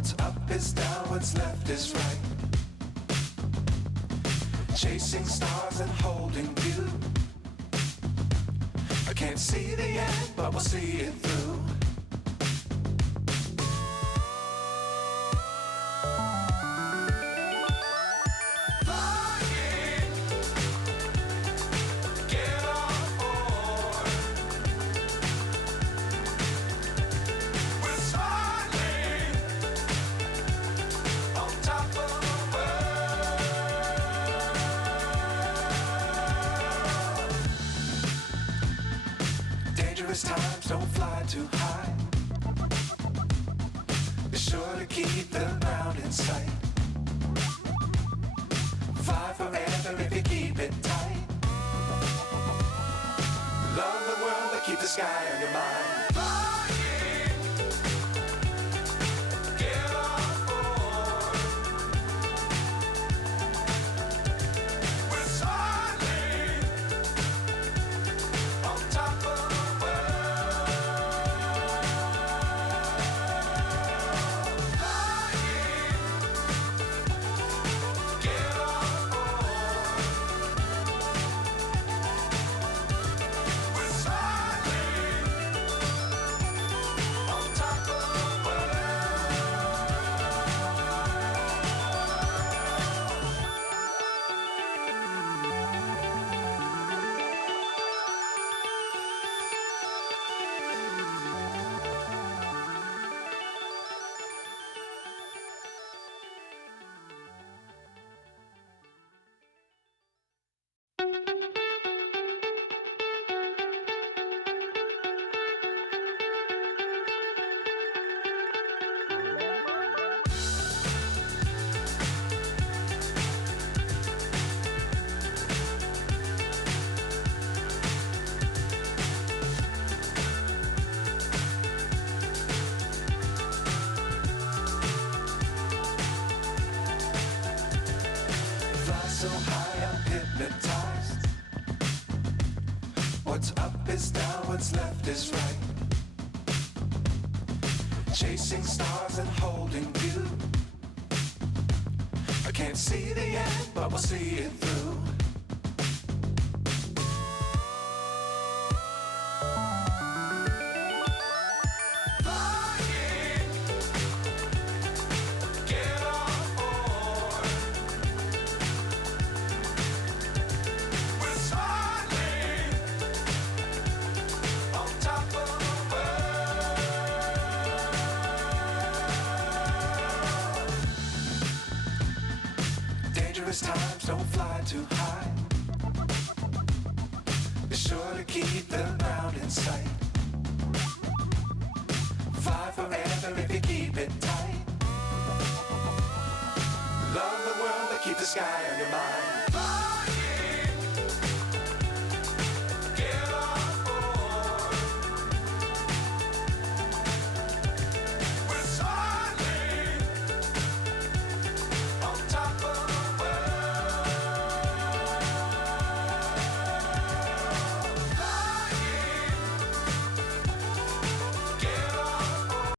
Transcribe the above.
What's up is down, what's left is right. Chasing stars and holding you. I can't see the end, but we'll see it through. Dangerous times, don't fly too high. Be sure to keep the ground in sight. Fly forever if you keep it tight. Love the world, but keep the sky on your mind. So high, I'm hypnotized. What's up is down, what's left is right. Chasing stars and holding you. I can't see the end, but we'll see it through. Dangerous times, don't fly too high. Be sure to keep the ground in sight. Fly forever if you keep it tight. Love the world, but keep the sky on your mind.